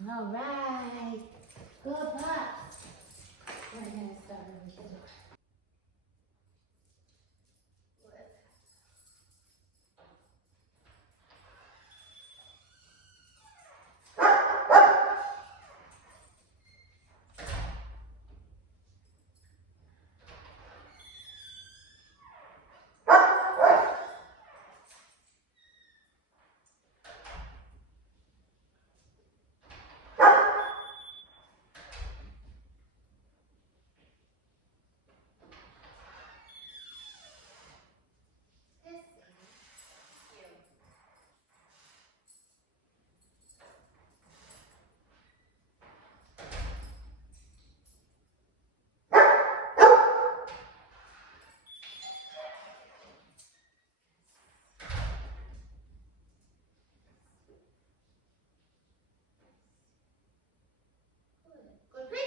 All right. Good pups. We're going to start over here. Good place.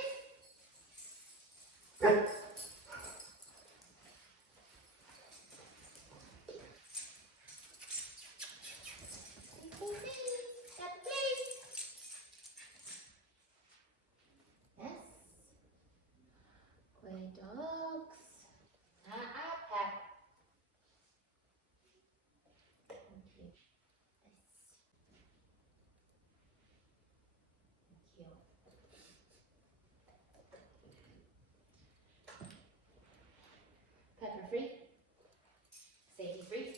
Got the place. Yes. Good dogs. Pat. Thank you. Yes. Thank you. Pepper free. Sadie free.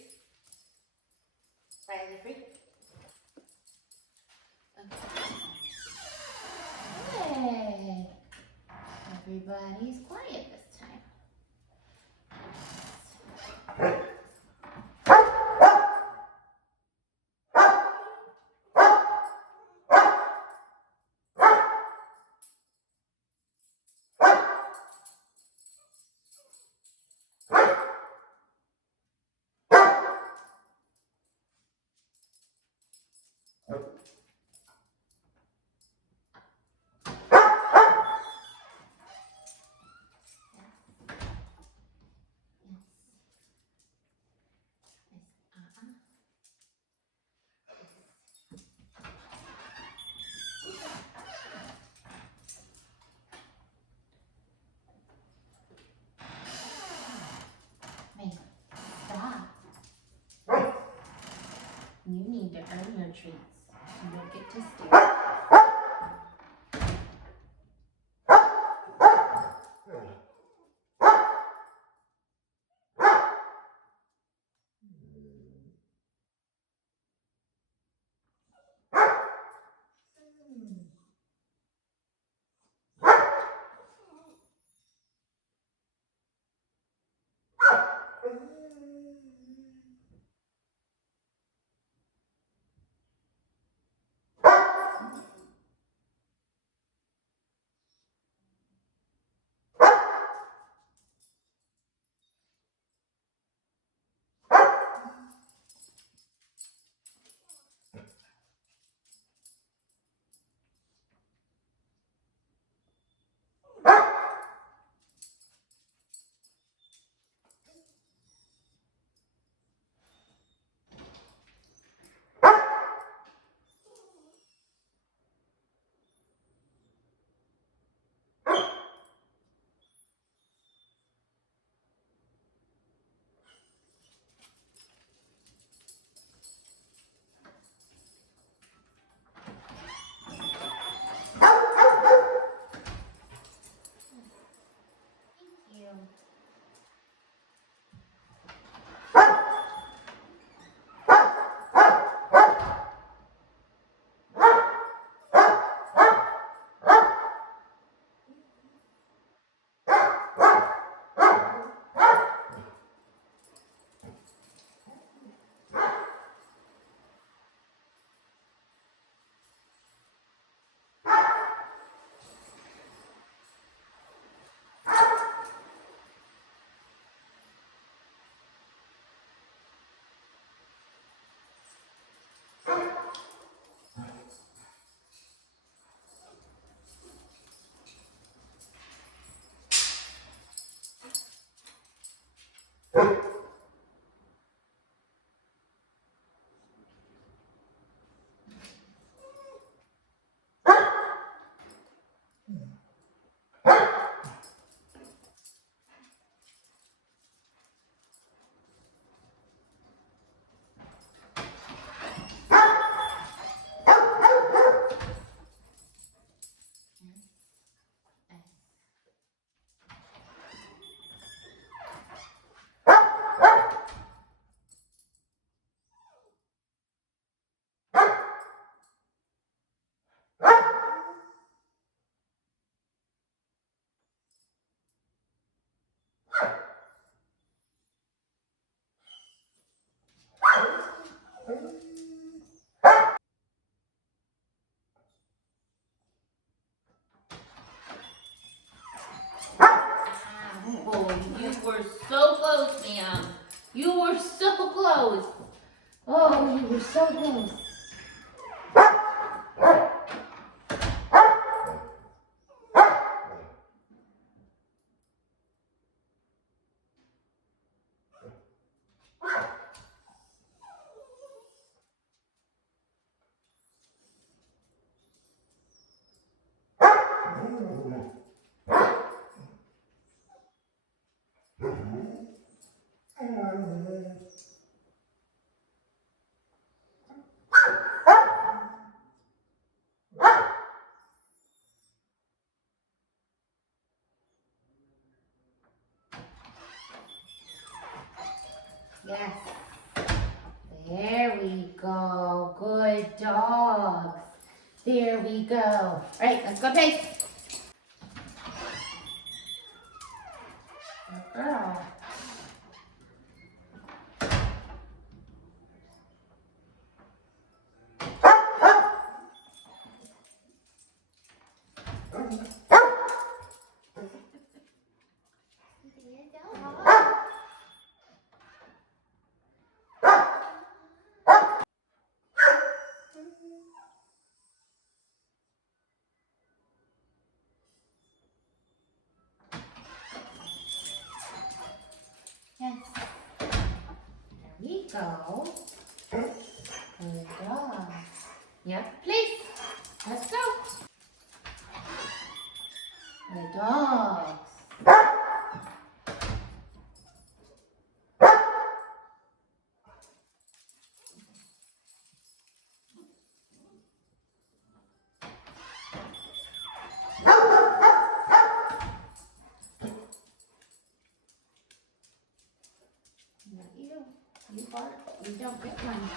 Riley free. Okay. Good. Everybody's quiet this time. Stop. You need to earn your treats. You don't get to steal. close. Oh, you were so close. Yes. There we go. Good dogs. There we go. All right, let's go play. Good girl. Yes. There we go. Good dog. Yep, please. Let's go. Good dogs. Not you. You bark. You don't get one.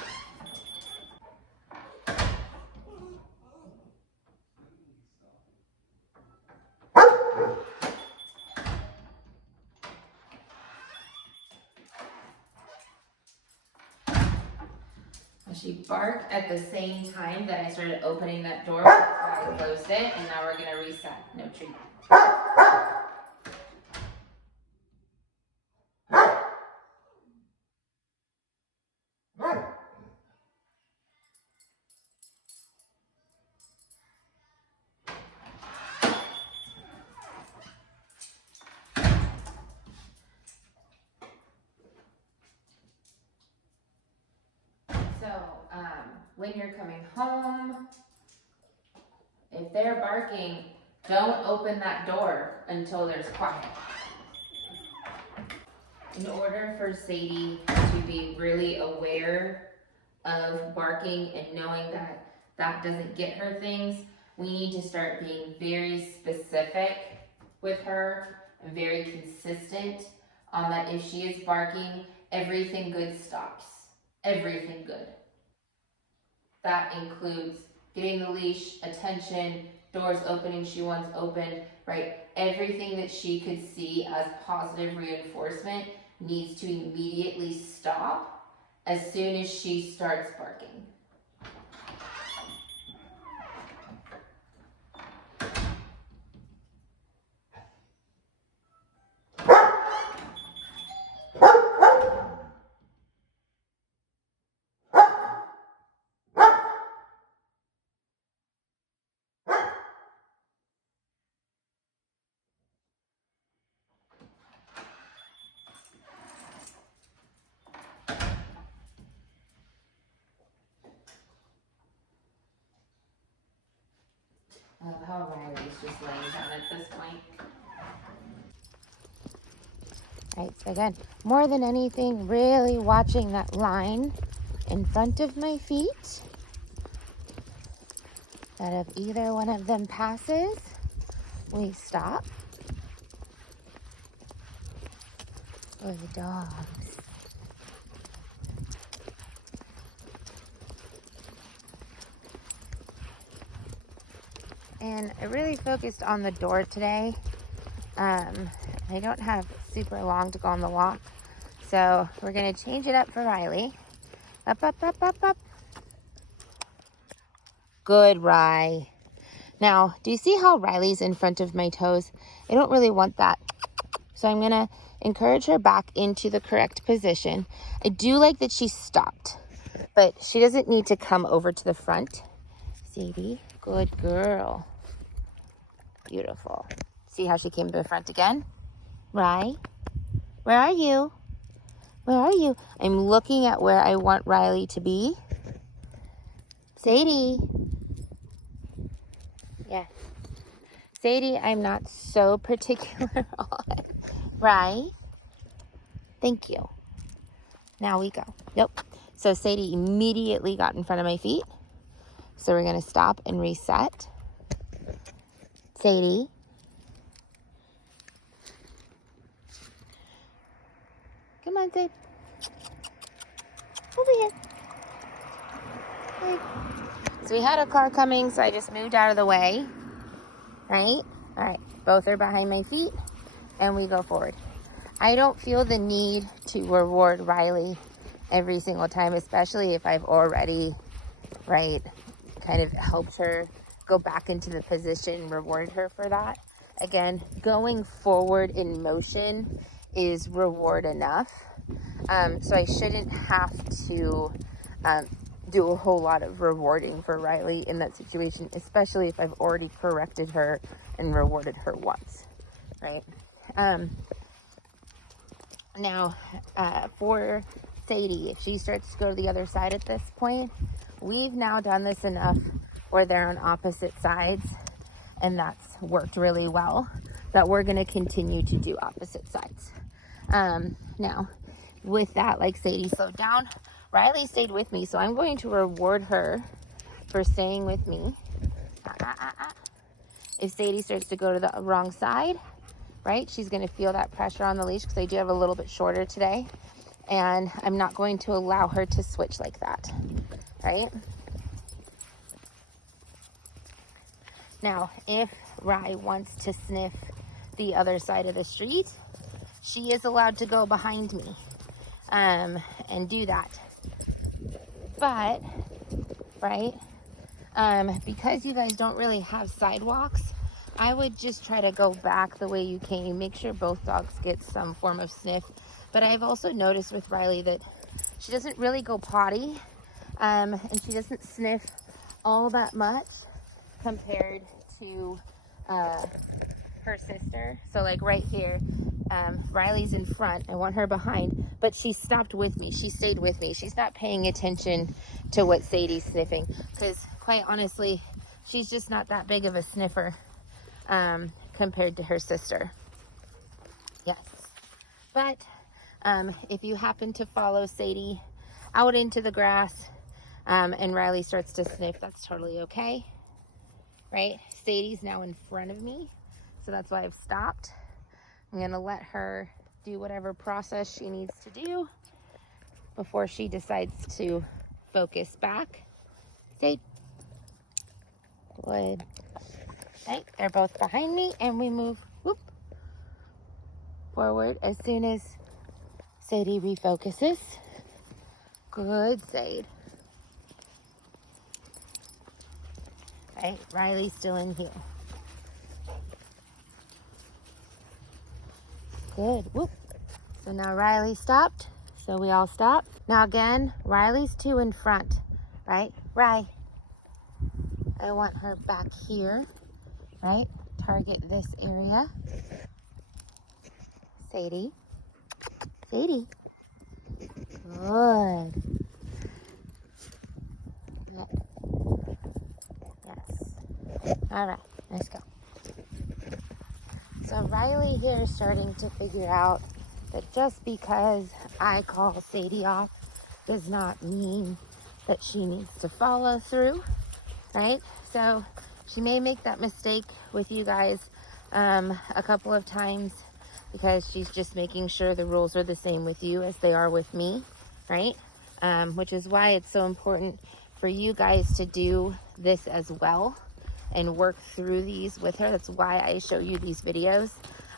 She barked at the same time that I started opening that door. That's why I closed it, and now we're gonna reset. No treat. So, when you're coming home, if they're barking, don't open that door until there's quiet. In order for Sadie to be really aware of barking and knowing that that doesn't get her things, we need to start being very specific with her and very consistent on that. If she is barking, everything good stops. Everything good. That includes getting the leash, attention, doors opening she wants opened, right? Everything that she could see as positive reinforcement needs to immediately stop as soon as she starts barking. I love how Riley's just laying down at this point. Right, so again, more than anything, really watching that line in front of my feet. That if either one of them passes, we stop. Good dogs. And I really focused on the door today. I don't have super long to go on the walk, so we're gonna change it up for Riley. Up, up, up, up, up. Good, Ry. Now, do you see how Riley's in front of my toes? I don't really want that So I'm gonna encourage her back into the correct position. I do like that she stopped, but she doesn't need to come over to the front. Sadie, good girl. Beautiful. See how she came to the front again? Right? Where are you? Where are you? I'm looking at where I want Riley to be. Sadie. Yeah. Sadie, I'm not so particular on. Right? Thank you. Now we go. Yep. So Sadie immediately got in front of my feet. So we're going to stop and reset. Sadie. Come on, Sadie. Over here. Hey. So we had a car coming, so I just moved out of the way. Right? All right. Both are behind my feet, and we go forward. I don't feel the need to reward Riley every single time, especially if I've already, right, kind of helped her go back into the position, reward her for that. Again, going forward in motion is reward enough. So I shouldn't have to do a whole lot of rewarding for Riley in that situation, especially if I've already corrected her and rewarded her once, right? Now, for Sadie, if she starts to go to the other side at this point, we've now done this enough where they're on opposite sides, and that's worked really well, that we're going to continue to do opposite sides. Now, with that, like Sadie slowed down, Riley stayed with me, so I'm going to reward her for staying with me. If Sadie starts to go to the wrong side, right, she's going to feel that pressure on the leash because I do have a little bit shorter today, and I'm not going to allow her to switch like that, right? Now, if Rye wants to sniff the other side of the street, she is allowed to go behind me and do that. But, right, because you guys don't really have sidewalks, I would just try to go back the way you came. Make sure both dogs get some form of sniff. But I've also noticed with Riley that she doesn't really go potty, and she doesn't sniff all that much compared to her sister. So like right here, Riley's in front. I want her behind, but she stopped with me. She stayed with me. She's not paying attention to what Sadie's sniffing, because quite honestly, she's just not that big of a sniffer compared to her sister. Yes. But if you happen to follow Sadie out into the grass and Riley starts to sniff, that's totally okay, right? Sadie's now in front of me, so that's why I've stopped. I'm gonna let her do whatever process she needs to do before she decides to focus back. Sadie. Good. Okay, they're both behind me, and we move whoop, forward as soon as Sadie refocuses. Good, Sadie. Right, Riley's still in here. Good, whoop. So now Riley stopped, so we all stop. Now again, Riley's 2 in front, right? Riley. I want her back here, right? Target this area. Sadie. Sadie. Good. Yes. All right, let's go. So Riley here is starting to figure out that just because I call Sadie off does not mean that she needs to follow through, right? So she may make that mistake with you guys a couple of times because she's just making sure the rules are the same with you as they are with me, right? Which is why it's so important for you guys to do this as well and work through these with her. That's why I show you these videos,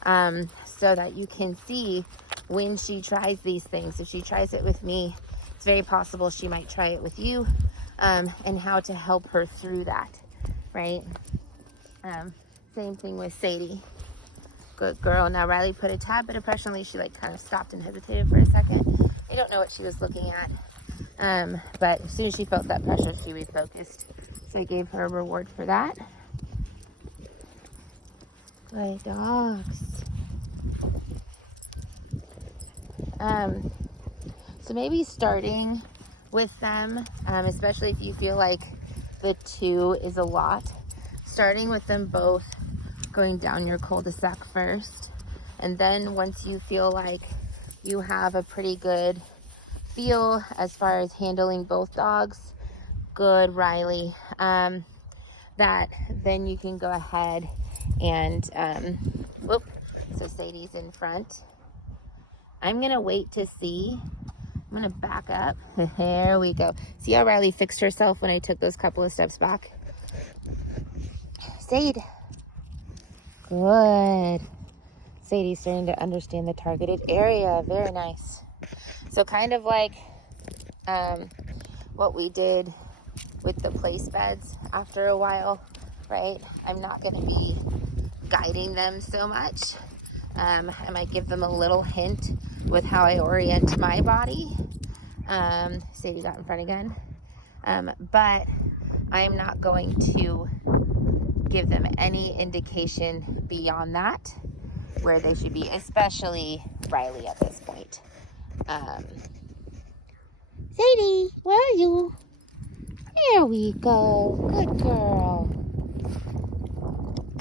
so that you can see when she tries these things. If she tries it with me, it's very possible she might try it with you, and how to help her through that, right? Same thing with Sadie. Good girl. Now Riley put a tad bit of pressure on Leash. She like kind of stopped and hesitated for a second. I don't know what she was looking at. But as soon as she felt that pressure, she refocused. So I gave her a reward for that. Good dogs. So maybe starting with them, especially if you feel like the 2 is a lot, starting with them both going down your cul-de-sac first. And then once you feel like you have a pretty good feel as far as handling both dogs, good Riley, that then you can go ahead and, so Sadie's in front. I'm gonna wait to see. I'm gonna back up. There we go. See how Riley fixed herself when I took those couple of steps back? Sadie. Good. Sadie's starting to understand the targeted area. Very nice. So kind of like what we did with the place beds after a while, right? I'm not gonna be guiding them so much. I might give them a little hint with how I orient my body. Sadie got in front again. But I am not going to give them any indication beyond that where they should be, especially Riley at this point. Sadie, where are you? There we go. Good girl.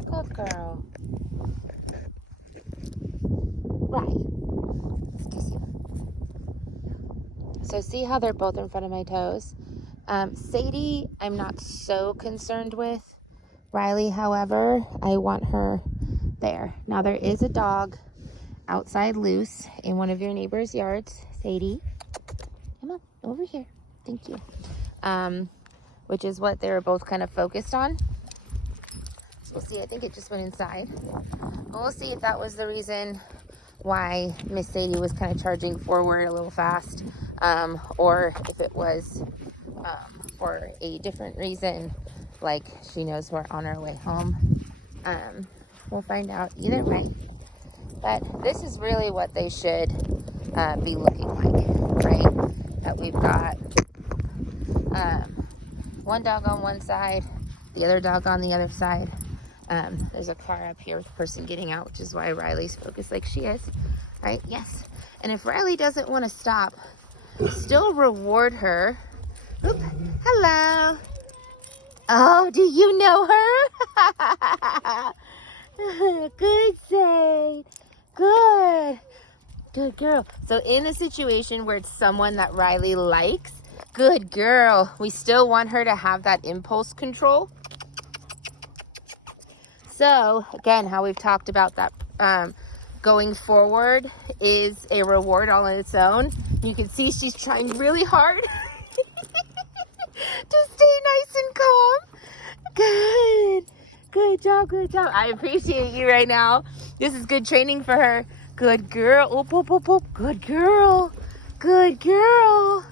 Good girl. Right. Let's kiss you. So see how they're both in front of my toes? Sadie, I'm not so concerned with. Riley, however, I want her there. Now there is a dog outside loose in one of your neighbor's yards. Sadie, come on, over here. Thank you. Which is what they were both kind of focused on. So we'll see. I think it just went inside. We'll see if that was the reason why Miss Sadie was kind of charging forward a little fast, or if it was for a different reason, like she knows we're on our way home. We'll find out either way. But this is really what they should be looking like, right? That we've got one dog on one side, the other dog on the other side. There's a car up here with a person getting out, which is why Riley's focused like she is, right? Yes. And if Riley doesn't want to stop, still reward her. Oop. Hello. Oh, do you know her? Good, Zay. Good. Good girl. So in a situation where it's someone that Riley likes, good girl. We still want her to have that impulse control. So again, how we've talked about that going forward is a reward all on its own. You can see she's trying really hard to stay nice and calm. Good. Good job, good job. I appreciate you right now. This is good training for her. Good girl. Oop, oop, oop, oop. Good girl. Good girl.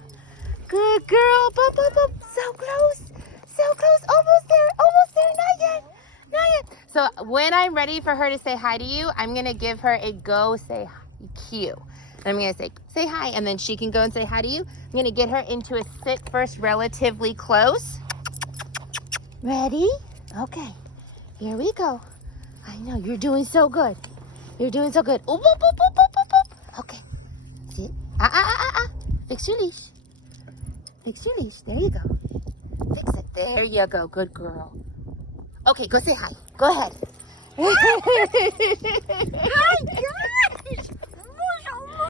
Good girl. Boop, boop, boop. So close. So close. Almost there. Almost there. Not yet. Not yet. So when I'm ready for her to say hi to you, I'm going to give her a go say hi cue. And I'm going to say hi, and then she can go and say hi to you. I'm going to get her into a sit first, relatively close. Ready? Okay. Here we go. I know, you're doing so good. You're doing so good. Oop, oop, oop, oop, oop, oop, oop. Okay. Sit. Fix your leash. Fix your leash. There you go. Fix it. There you go. Good girl. Okay, go say hi. Go ahead. Hi,